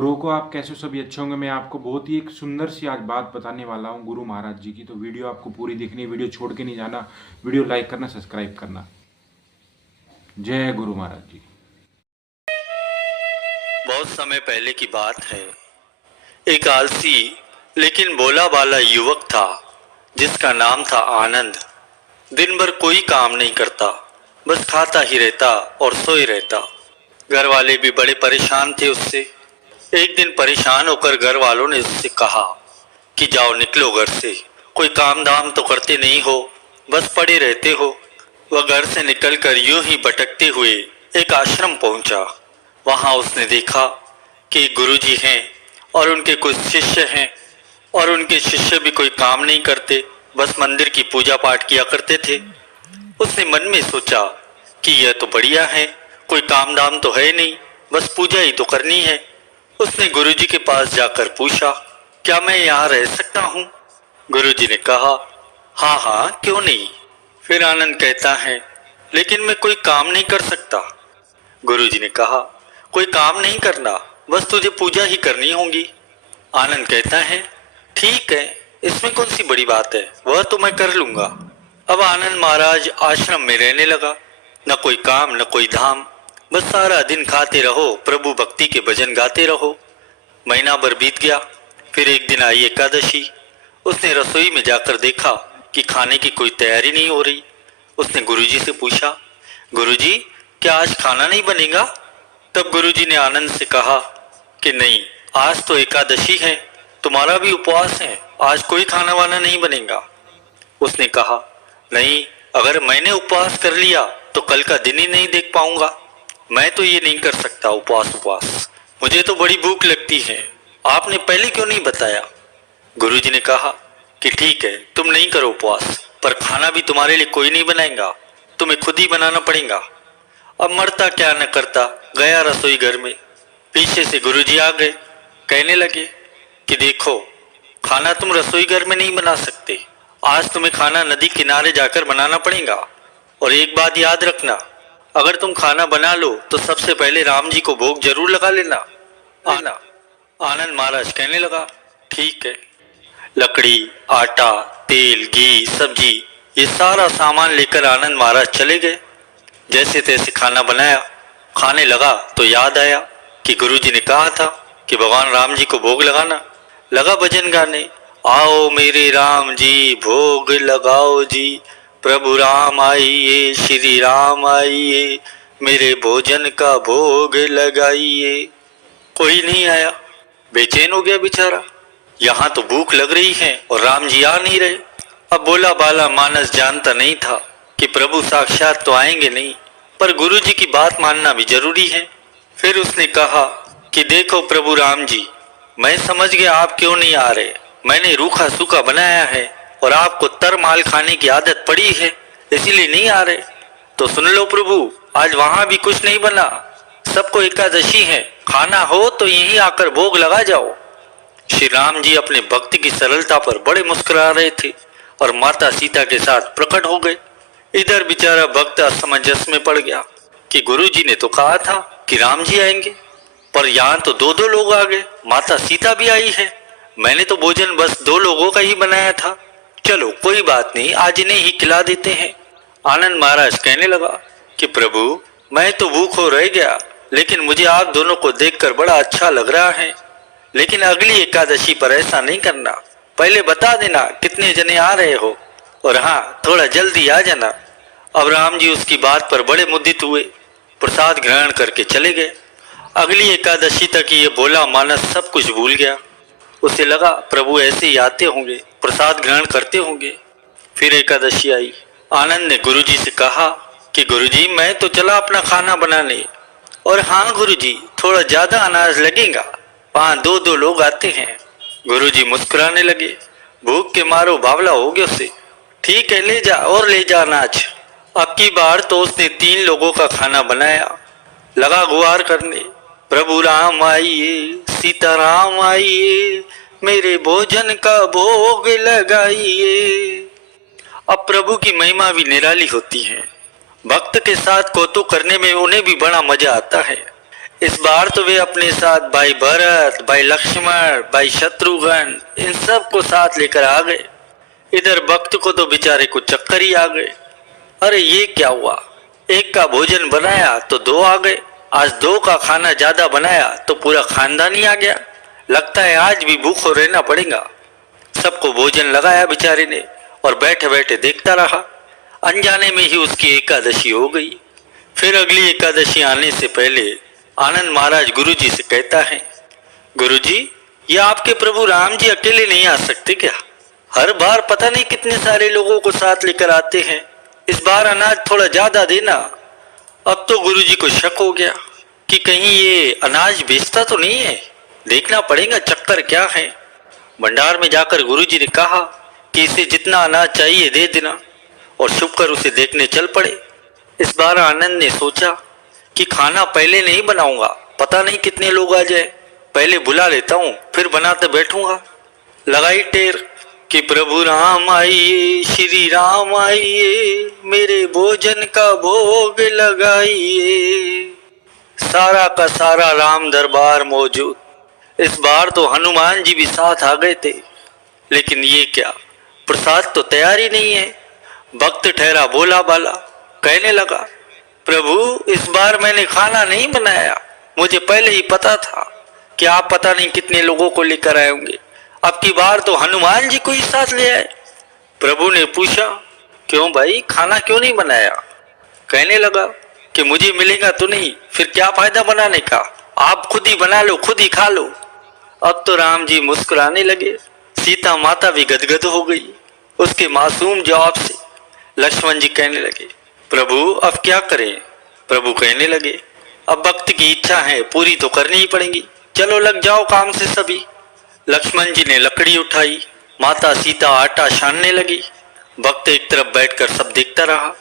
गुरु को आप कैसे हो? सभी अच्छे होंगे। मैं आपको बहुत ही एक सुंदर सी आज बात बताने वाला हूँ गुरु महाराज जी की। तो वीडियो आपको पूरी देखनी है, वीडियो छोड़ के नहीं जाना, वीडियो लाइक करना, सब्सक्राइब करना। जय गुरु महाराज जी। बहुत समय पहले की बात है। एक आलसी लेकिन भोला भाला युवक था जिसका नाम था आनंद। दिन भर कोई काम नहीं करता, बस खाता ही रहता और सोए रहता। घर वाले भी बड़े परेशान थे उससे। एक दिन परेशान होकर घर वालों ने उससे कहा कि जाओ निकलो घर से, कोई काम धाम तो करते नहीं हो, बस पड़े रहते हो। वह घर से निकलकर यूं ही भटकते हुए एक आश्रम पहुंचा। वहां उसने देखा कि गुरुजी हैं और उनके कुछ शिष्य हैं, और उनके शिष्य भी कोई काम नहीं करते, बस मंदिर की पूजा पाठ किया करते थे। उसने मन में सोचा कि यह तो बढ़िया है, कोई काम धाम तो है नहीं, बस पूजा ही तो करनी है। उसने गुरुजी के पास जाकर पूछा, क्या मैं यहाँ रह सकता हूँ? गुरुजी ने कहा, हाँ हाँ क्यों नहीं। फिर आनंद कहता है, लेकिन मैं कोई काम नहीं कर सकता। गुरुजी ने कहा, कोई काम नहीं करना, बस तुझे पूजा ही करनी होगी। आनंद कहता है, ठीक है, इसमें कौन सी बड़ी बात है, वह तो मैं कर लूंगा। अब आनंद महाराज आश्रम में रहने लगा। न कोई काम न कोई धाम, बस सारा दिन खाते रहो, प्रभु भक्ति के भजन गाते रहो। महीना भर बीत गया। फिर एक दिन आई एकादशी। उसने रसोई में जाकर देखा कि खाने की कोई तैयारी नहीं हो रही। उसने गुरुजी से पूछा, गुरुजी क्या आज खाना नहीं बनेगा? तब गुरुजी ने आनंद से कहा कि नहीं, आज तो एकादशी है, तुम्हारा भी उपवास है, आज कोई खाना वाना नहीं बनेगा। उसने कहा, नहीं, अगर मैंने उपवास कर लिया तो कल का दिन ही नहीं देख पाऊंगा। मैं तो ये नहीं कर सकता उपवास, मुझे तो बड़ी भूख लगती है, आपने पहले क्यों नहीं बताया? गुरुजी ने कहा कि ठीक है, तुम नहीं करो उपवास, पर खाना भी तुम्हारे लिए कोई नहीं बनाएगा, तुम्हें खुद ही बनाना पड़ेगा। अब मरता क्या न करता, गया रसोई घर में। पीछे से गुरुजी आ गए। कहने लगे कि देखो, खाना तुम रसोई घर में नहीं बना सकते, आज तुम्हें खाना नदी किनारे जाकर बनाना पड़ेगा। और एक बात याद रखना, अगर तुम खाना बना लो तो सबसे पहले राम जी को भोग जरूर लगा लेना। आना। आनंद महाराज कहने लगा, ठीक है। लकड़ी, आटा, तेल, घी, सब्जी, ये सारा सामान लेकर आनंद महाराज चले गए। जैसे तैसे खाना बनाया, खाने लगा तो याद आया कि गुरुजी ने कहा था कि भगवान राम जी को भोग लगाना। लगा भजन गाने, आओ मेरे राम जी भोग लगाओ जी, प्रभु राम आइए, श्री राम आइए, मेरे भोजन का भोग लगाइए। कोई नहीं आया। बेचैन हो गया बेचारा। यहाँ तो भूख लग रही है और राम जी आ नहीं रहे। अब भोला बाला मानस जानता नहीं था कि प्रभु साक्षात तो आएंगे नहीं, पर गुरुजी की बात मानना भी जरूरी है। फिर उसने कहा कि देखो प्रभु राम जी, मैं समझ गया आप क्यों नहीं आ रहे। मैंने रूखा सूखा बनाया है और आपको तर माल खाने की आदत पड़ी है, इसीलिए नहीं आ रहे। तो सुन लो प्रभु, आज वहां भी कुछ नहीं बना, सबको एकादशी है, खाना हो तो यहीं आकर भोग लगा जाओ। श्री राम जी अपने भक्ति की सरलता पर बड़े मुस्कुरा रहे थे और माता सीता के साथ प्रकट हो गए। इधर बेचारा भक्त असमंजस में पड़ गया कि गुरुजी ने तो कहा था कि राम जी आएंगे, पर यहाँ तो दो दो लोग आ गए, माता सीता भी आई है। मैंने तो भोजन बस दो लोगों का ही बनाया था, चलो कोई बात नहीं, आज इन्हें ही खिला देते हैं। आनंद महाराज कहने लगा कि प्रभु, मैं तो भूखो रह गया, लेकिन मुझे आप दोनों को देखकर बड़ा अच्छा लग रहा है। लेकिन अगली एकादशी पर ऐसा नहीं करना, पहले बता देना कितने जने आ रहे हो, और हाँ थोड़ा जल्दी आ जाना। अब राम जी उसकी बात पर बड़े मुद्दित हुए, प्रसाद ग्रहण करके चले गए। अगली एकादशी तक ये भोला मानस सब कुछ भूल गया। उसे लगा प्रभु ऐसे ही आते होंगे, प्रसाद ग्रहण करते होंगे। फिर एकादशी आई। आनंद ने गुरुजी से कहा कि गुरुजी, मैं तो चला अपना खाना बनाने, और हाँ गुरुजी, थोड़ा ज्यादा अनाज लगेगा, वहां दो दो लोग आते हैं। गुरुजी मुस्कुराने लगे, भूख के मारो बावला हो गया उसे। ठीक है, ले जा और ले जा अनाज। अब की बार तो उसने 3 लोगों का खाना बनाया। लगा गुहार करने, प्रभु राम आइए, सीता राम आइए, मेरे भोजन का भोग लगाइए। अब प्रभु की महिमा भी निराली होती है। भक्त के साथ कौतुक करने में उन्हें भी बड़ा मजा आता है। इस बार तो वे अपने साथ भाई भरत, भाई लक्ष्मण, भाई शत्रुघ्न इन सब को साथ लेकर आ गए। इधर भक्त को तो बेचारे को चक्कर ही आ गए। अरे ये क्या हुआ, एक का भोजन बनाया तो दो आ गए, आज दो का खाना ज्यादा बनाया तो पूरा खानदान ही आ गया। लगता है आज भी भूखों रहना पड़ेगा। सबको भोजन लगाया बेचारे ने और बैठे बैठे देखता रहा। अनजाने में ही उसकी एकादशी हो गई। फिर अगली एकादशी आने से पहले आनंद महाराज गुरुजी से कहता है, गुरुजी ये आपके प्रभु राम जी अकेले नहीं आ सकते क्या? हर बार पता नहीं कितने सारे लोगों को साथ लेकर आते हैं, इस बार अनाज थोड़ा ज्यादा देना। अब तो गुरुजी को शक हो गया कि कहीं ये अनाज बेचता तो नहीं है, देखना पड़ेगा चक्कर क्या है। भंडार में जाकर गुरुजी ने कहा कि इसे जितना अनाज चाहिए दे देना और छुप कर उसे देखने चल पड़े। इस बार आनंद ने सोचा कि खाना पहले नहीं बनाऊंगा, पता नहीं कितने लोग आ जाए, पहले बुला लेता हूँ फिर बनाते बैठूंगा। लगाई टेर कि प्रभु राम आइए, श्री राम आइए, मेरे भोजन का भोग लगाइए। सारा का सारा राम दरबार मौजूद। इस बार तो हनुमान जी भी साथ आ गए थे, लेकिन ये क्या, प्रसाद तो तैयार ही नहीं है। भक्त ठहरा बोला बाला, कहने लगा, प्रभु इस बार मैंने खाना नहीं बनाया, मुझे पहले ही पता था कि आप पता नहीं कितने लोगों को लेकर आए होंगे, अब की बार तो हनुमान जी को ही साथ ले आए। प्रभु ने पूछा, क्यों भाई खाना क्यों नहीं बनाया? कहने लगा कि मुझे मिलेगा तो नहीं, फिर क्या फायदा बनाने का, आप खुद ही बना लो, खुद ही खा लो। अब तो राम जी मुस्कुराने लगे, सीता माता भी गदगद हो गई उसके मासूम जवाब से। लक्ष्मण जी कहने लगे, प्रभु अब क्या करें? प्रभु कहने लगे, अब भक्त की इच्छा है पूरी तो करनी ही पड़ेगी, चलो लग जाओ काम से सभी। लक्ष्मण जी ने लकड़ी उठाई, माता सीता आटा छानने लगी। भक्त एक तरफ बैठकर सब देखता रहा।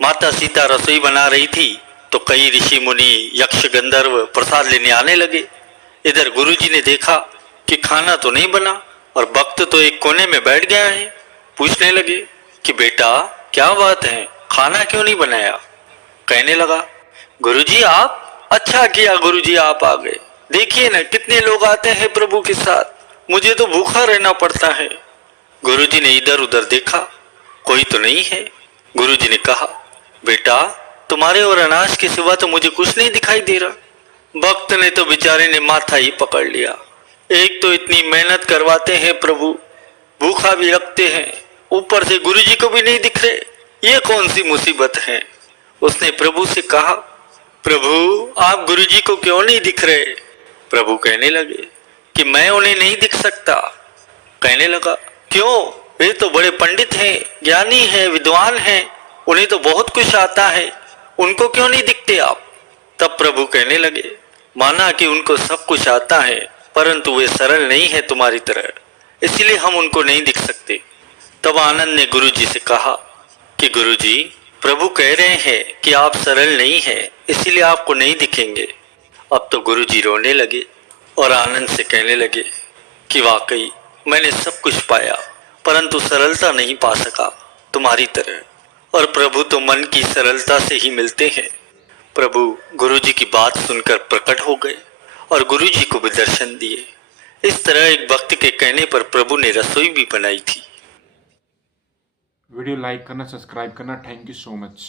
माता सीता रसोई बना रही थी तो कई ऋषि मुनि, यक्ष, गंधर्व प्रसाद लेने आने लगे। इधर गुरुजी ने देखा कि खाना तो नहीं बना और भक्त तो एक कोने में बैठ गया है। पूछने लगे कि बेटा क्या बात है, खाना क्यों नहीं बनाया? कहने लगा, गुरुजी आप, अच्छा किया गुरुजी आप आ गए, देखिए ना कितने लोग आते हैं प्रभु के साथ, मुझे तो भूखा रहना पड़ता है। गुरुजी ने इधर उधर देखा, कोई तो नहीं है। गुरुजी ने कहा, बेटा तुम्हारे और अनाज के सिवा तो मुझे कुछ नहीं दिखाई दे रहा। भक्त ने तो बेचारे ने माथा ही पकड़ लिया, एक तो इतनी मेहनत करवाते हैं प्रभु, भूखा भी रखते हैं, ऊपर से गुरुजी को भी नहीं दिख रहे, ये कौन सी मुसीबत है। उसने प्रभु से कहा, प्रभु आप गुरुजी को क्यों नहीं दिख रहे? प्रभु कहने लगे कि मैं उन्हें नहीं दिख सकता। कहने लगा, क्यों? वे तो बड़े पंडित हैं, ज्ञानी हैं, विद्वान हैं, उन्हें तो बहुत कुछ आता है, उनको क्यों नहीं दिखते आप? तब प्रभु कहने लगे, माना कि उनको सब कुछ आता है परंतु वे सरल नहीं है तुम्हारी तरह, इसलिए हम उनको नहीं दिख सकते। तब आनंद ने गुरुजी से कहा कि गुरुजी प्रभु कह रहे हैं कि आप सरल नहीं हैं, इसीलिए आपको नहीं दिखेंगे। अब तो गुरुजी रोने लगे और आनंद से कहने लगे कि वाकई मैंने सब कुछ पाया परंतु सरलता नहीं पा सका तुम्हारी तरह, और प्रभु तो मन की सरलता से ही मिलते हैं। प्रभु गुरुजी की बात सुनकर प्रकट हो गए और गुरुजी को भी दर्शन दिए। इस तरह एक भक्त के कहने पर प्रभु ने रसोई भी बनाई थी। वीडियो लाइक करना, सब्सक्राइब करना। Thank you so much.